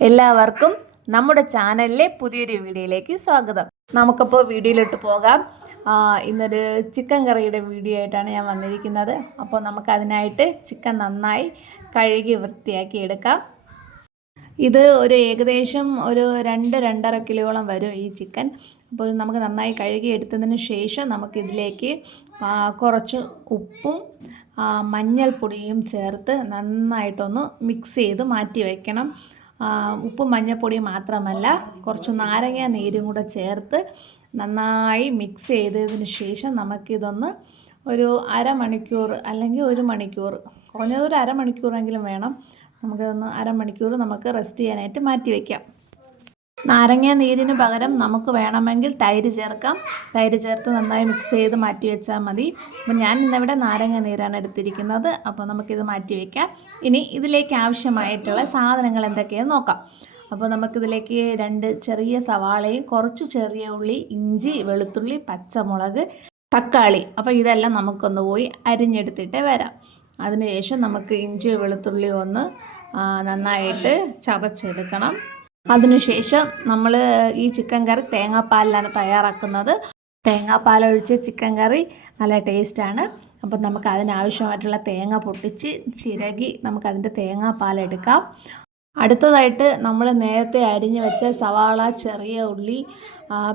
എല്ലാവർക്കും നമ്മുടെ ചാനലിലെ പുതിയൊരു വീഡിയോയിലേക്ക് സ്വാഗതം. നമുക്കപ്പോൾ വീഡിയോയിലോട്ട് പോകാം. ഇന്നൊരു ചിക്കൻ കറിയുടെ വീഡിയോ ആയിട്ടാണ് ഞാൻ വന്നിരിക്കുന്നത്. അപ്പോൾ നമുക്കതിനായിട്ട് ചിക്കൻ നന്നായി കഴുകി വൃത്തിയാക്കി എടുക്കാം. ഇത് ഏകദേശം ഒരു 2-2.5 കിലോളം വരും ഈ ചിക്കൻ. അപ്പോൾ നമുക്ക് നന്നായി കഴുകി എടുത്തതിന് ശേഷം നമുക്കിതിലേക്ക് കുറച്ച് ഉപ്പും മഞ്ഞൾപ്പൊടിയും ചേർത്ത് നന്നായിട്ടൊന്ന് മിക്സ് ചെയ്ത് മാറ്റി വയ്ക്കണം. ഉപ്പും മഞ്ഞൾപ്പൊടിയും മാത്രമല്ല, കുറച്ച് നാരങ്ങ നീരും കൂടെ ചേർത്ത് നന്നായി മിക്സ് ചെയ്തതിന് ശേഷം നമുക്കിതൊന്ന് ഒരു അരമണിക്കൂർ അല്ലെങ്കിൽ 1 മണിക്കൂർ, കുറഞ്ഞത് ഒരു അരമണിക്കൂറെങ്കിലും വേണം. നമുക്കിതൊന്ന് അരമണിക്കൂർ നമുക്ക് റെസ്റ്റ് ചെയ്യാനായിട്ട് മാറ്റി വയ്ക്കാം. നാരങ്ങ നീരിന് പകരം നമുക്ക് വേണമെങ്കിൽ തൈര് ചേർക്കാം. തൈര് ചേർത്ത് നന്നായി മിക്സ് ചെയ്ത് മാറ്റി വെച്ചാൽ മതി. അപ്പോൾ ഞാൻ ഇന്നിവിടെ നാരങ്ങ നീരാണ് എടുത്തിരിക്കുന്നത്. അപ്പോൾ നമുക്കിത് മാറ്റി വയ്ക്കാം. ഇനി ഇതിലേക്ക് ആവശ്യമായിട്ടുള്ള സാധനങ്ങൾ എന്തൊക്കെയാണെന്ന് നോക്കാം. അപ്പോൾ നമുക്കിതിലേക്ക് 2 ചെറിയ സവാളയും കുറച്ച് ചെറിയ ഉള്ളി, ഇഞ്ചി, വെളുത്തുള്ളി, പച്ചമുളക്, തക്കാളി. അപ്പോൾ ഇതെല്ലാം നമുക്കൊന്ന് പോയി അരിഞ്ഞെടുത്തിട്ട് വരാം. അതിനുശേഷം നമുക്ക് ഇഞ്ചി വെളുത്തുള്ളി ഒന്ന് നന്നായിട്ട് ചതച്ചെടുക്കണം. അതിനുശേഷം നമ്മൾ ഈ ചിക്കൻ കറി തേങ്ങാപ്പാലിലാണ് തയ്യാറാക്കുന്നത്. തേങ്ങാപ്പാലൊഴിച്ച് ചിക്കൻ കറി നല്ല ടേസ്റ്റാണ്. അപ്പം നമുക്ക് അതിനാവശ്യമായിട്ടുള്ള തേങ്ങ പൊട്ടിച്ച് ചിരകി നമുക്കതിൻ്റെ തേങ്ങാപ്പാലെടുക്കാം. അടുത്തതായിട്ട് നമ്മൾ നേരത്തെ അരിഞ്ഞ് വെച്ച സവാള, ചെറിയ ഉള്ളി,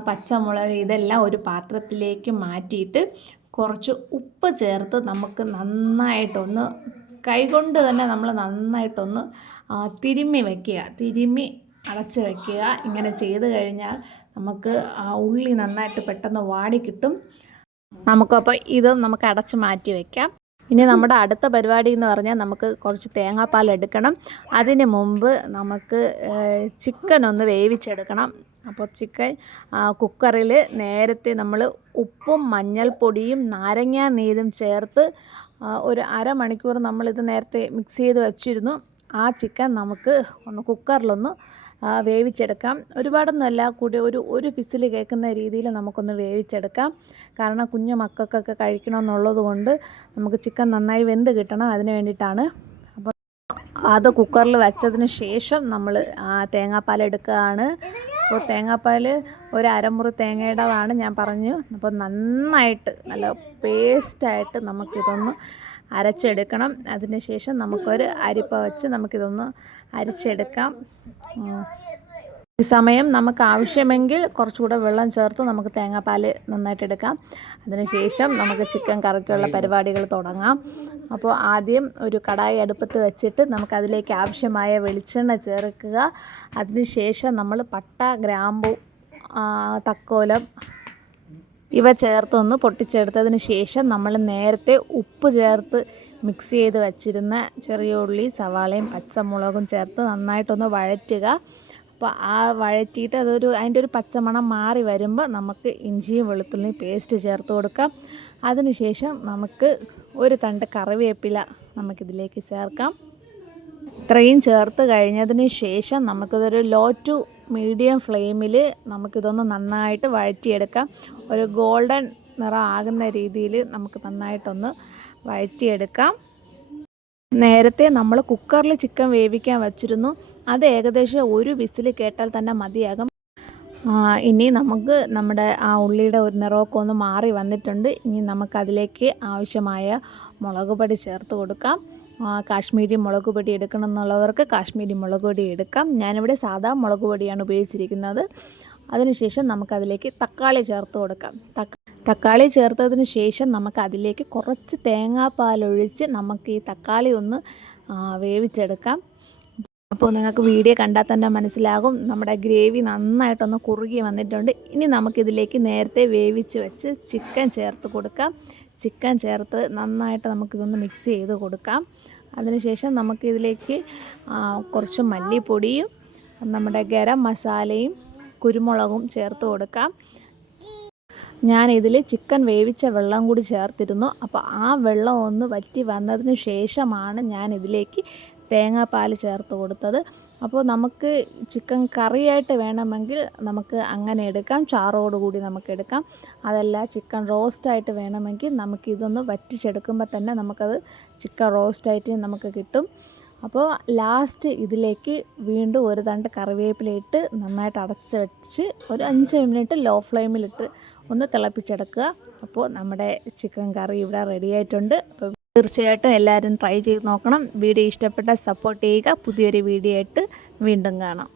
പച്ചമുളക് ഇതെല്ലാം ഒരു പാത്രത്തിലേക്ക് മാറ്റിയിട്ട് കുറച്ച് ഉപ്പ് ചേർത്ത് നമുക്ക് നന്നായിട്ടൊന്ന് കൈകൊണ്ട് തന്നെ നമ്മൾ നന്നായിട്ടൊന്ന് തിരുമ്മി വയ്ക്കുക. തിരുമ്മി അടച്ച് വയ്ക്കുക. ഇങ്ങനെ ചെയ്ത് കഴിഞ്ഞാൽ നമുക്ക് ആ ഉള്ളി നന്നായിട്ട് പെട്ടെന്ന് വാടി കിട്ടും. നമുക്കപ്പോൾ ഇതും നമുക്ക് അടച്ച് മാറ്റി വയ്ക്കാം. ഇനി നമ്മുടെ അടുത്ത പരിപാടി എന്ന് പറഞ്ഞാൽ നമുക്ക് കുറച്ച് തേങ്ങാപ്പാൽ എടുക്കണം. അതിന് മുമ്പ് നമുക്ക് ചിക്കൻ ഒന്ന് വേവിച്ചെടുക്കണം. അപ്പോൾ ചിക്കൻ കുക്കറിൽ നേരത്തെ നമ്മൾ ഉപ്പും മഞ്ഞൾപ്പൊടിയും നാരങ്ങ നീരും ചേർത്ത് ഒരു അരമണിക്കൂർ നമ്മളിത് നേരത്തെ മിക്സ് ചെയ്ത് വച്ചിരുന്നു. ആ ചിക്കൻ നമുക്ക് ഒന്ന് കുക്കറിലൊന്ന് വേവിച്ചെടുക്കാം. ഒരുപാടൊന്നുമല്ല, കൂടി ഒരു വിസിൽ കേൾക്കുന്ന രീതിയിൽ നമുക്കൊന്ന് വേവിച്ചെടുക്കാം. കാരണം കുഞ്ഞു മക്കൾക്കൊക്കെ കഴിക്കണമെന്നുള്ളത് കൊണ്ട് നമുക്ക് ചിക്കൻ നന്നായി വെന്ത് കിട്ടണം. അതിന് വേണ്ടിയിട്ടാണ്. അപ്പോൾ അത് കുക്കറിൽ വെച്ചതിന് ശേഷം നമ്മൾ തേങ്ങാപ്പാൽ എടുക്കുകയാണ്. അപ്പോൾ തേങ്ങാപ്പാൽ ഒരു അരമുറി തേങ്ങയുടേതാണ് ഞാൻ പറഞ്ഞു. അപ്പോൾ നന്നായിട്ട് നല്ല പേസ്റ്റായിട്ട് നമുക്കിതൊന്ന് അരച്ചെടുക്കണം. അതിന് ശേഷം നമുക്കൊരു അരിപ്പ വെച്ച് നമുക്കിതൊന്ന് അരച്ചെടുക്കാം. ഈ സമയം നമുക്ക് ആവശ്യമെങ്കിൽ കുറച്ചുകൂടെ വെള്ളം ചേർത്ത് നമുക്ക് തേങ്ങാപ്പാൽ നന്നായിട്ട് എടുക്കാം. അതിനുശേഷം നമുക്ക് ചിക്കൻ കറിക്കുള്ള പരിപാടികൾ തുടങ്ങാം. അപ്പോൾ ആദ്യം ഒരു കടായി അടുപ്പത്ത് വെച്ചിട്ട് നമുക്കതിലേക്ക് ആവശ്യമായ വെളിച്ചെണ്ണ ചേർക്കുക. അതിനുശേഷം നമ്മൾ പട്ട, ഗ്രാമ്പു, തക്കോലം ഇവ ചേർത്തൊന്ന് പൊട്ടിച്ചെടുത്തതിന് ശേഷം നമ്മൾ നേരത്തെ ഉപ്പ് ചേർത്ത് മിക്സ് ചെയ്ത് വച്ചിരുന്ന ചെറിയ ഉള്ളി, സവാളയും പച്ചമുളകും ചേർത്ത് നന്നായിട്ടൊന്ന് വഴറ്റുക. അപ്പോൾ വഴറ്റിയിട്ട് അതിൻ്റെ ഒരു പച്ചമണം മാറി വരുമ്പോൾ നമുക്ക് ഇഞ്ചിയും വെളുത്തുള്ളിയും പേസ്റ്റ് ചേർത്ത് കൊടുക്കാം. അതിനുശേഷം നമുക്ക് ഒരു തണ്ട് കറിവേപ്പില നമുക്കിതിലേക്ക് ചേർക്കാം. ഇത്രയും ചേർത്ത് കഴിഞ്ഞതിന് ശേഷം നമുക്കിതൊരു ലോ ടു മീഡിയം ഫ്ലെയിമിൽ നമുക്കിതൊന്ന് നന്നായിട്ട് വഴറ്റിയെടുക്കാം. ഒരു ഗോൾഡൻ നിറം ആകുന്ന രീതിയിൽ നമുക്ക് നന്നായിട്ടൊന്ന് വഴറ്റിയെടുക്കാം. നേരത്തെ നമ്മൾ കുക്കറിൽ ചിക്കൻ വേവിക്കാൻ വച്ചിരുന്നു. അത് ഏകദേശം ഒരു വിസിൽ കേട്ടാൽ തന്നെ മതിയാകും. ഇനി നമുക്ക് നമ്മുടെ ആ ഉള്ളിയുടെ ഒരു നിറമൊക്കെ ഒന്ന് മാറി വന്നിട്ടുണ്ട്. ഇനി നമുക്കതിലേക്ക് ആവശ്യമായ മുളക് പൊടി ചേർത്ത് കൊടുക്കാം. കാശ്മീരി മുളക് പൊടി എടുക്കണം എന്നുള്ളവർക്ക് കാശ്മീരി മുളക് പൊടി എടുക്കാം. ഞാനിവിടെ സാധാ മുളക് പൊടിയാണ് ഉപയോഗിച്ചിരിക്കുന്നത്. അതിനുശേഷം നമുക്കതിലേക്ക് തക്കാളി ചേർത്ത് കൊടുക്കാം. തക്കാളി ചേർത്തതിന് ശേഷം നമുക്കതിലേക്ക് കുറച്ച് തേങ്ങാപ്പാലൊഴിച്ച് നമുക്ക് ഈ തക്കാളി ഒന്ന് വേവിച്ചെടുക്കാം. അപ്പോൾ നിങ്ങൾക്ക് വീഡിയോ കണ്ടാൽ തന്നെ മനസ്സിലാകും നമ്മുടെ ഗ്രേവി നന്നായിട്ടൊന്ന് കുറുകി വന്നിട്ടുണ്ട്. ഇനി നമുക്കിതിലേക്ക് നേരത്തെ വേവിച്ച് വെച്ച് ചിക്കൻ ചേർത്ത് കൊടുക്കാം. ചിക്കൻ ചേർത്ത് നന്നായിട്ട് നമുക്കിതൊന്ന് മിക്സ് ചെയ്ത് കൊടുക്കാം. അതിനുശേഷം നമുക്കിതിലേക്ക് കുറച്ച് മല്ലിപ്പൊടിയും നമ്മുടെ ഗരം മസാലയും കുരുമുളകും ചേർത്ത് കൊടുക്കാം. ഞാനിതിൽ ചിക്കൻ വേവിച്ച വെള്ളം കൂടി ചേർത്തിരുന്നു. അപ്പോൾ ആ വെള്ളം ഒന്ന് വറ്റി വന്നതിന് ശേഷമാണ് ഞാനിതിലേക്ക് തേങ്ങാപ്പാൽ ചേർത്ത് കൊടുത്തത്. അപ്പോൾ നമുക്ക് ചിക്കൻ കറിയായിട്ട് വേണമെങ്കിൽ നമുക്ക് അങ്ങനെ എടുക്കാം, ചാറോടുകൂടി നമുക്ക് എടുക്കാം. അതല്ല ചിക്കൻ റോസ്റ്റായിട്ട് വേണമെങ്കിൽ നമുക്കിതൊന്ന് വറ്റിച്ചെടുക്കുമ്പോൾ തന്നെ നമുക്കത് ചിക്കൻ റോസ്റ്റായിട്ട് നമുക്ക് കിട്ടും. അപ്പോൾ ലാസ്റ്റ് ഇതിലേക്ക് വീണ്ടും ഒരു തണ്ട് കറിവേപ്പില ഇട്ട് നന്നായിട്ട് അടച്ച് വെച്ച് ഒരു 5 മിനിറ്റ് ലോ ഫ്ലെയിമിലിട്ട് ഒന്ന് തിളപ്പിച്ചെടുക്കുക. അപ്പോൾ നമ്മുടെ ചിക്കൻ കറി ഇവിടെ റെഡി ആയിട്ടുണ്ട്. അപ്പോൾ തീർച്ചയായിട്ടും എല്ലാവരും ട്രൈ ചെയ്ത് നോക്കണം. വീഡിയോ ഇഷ്ടപ്പെട്ടാൽ സപ്പോർട്ട് ചെയ്യുക. പുതിയൊരു വീഡിയോ ആയിട്ട് വീണ്ടും കാണാം.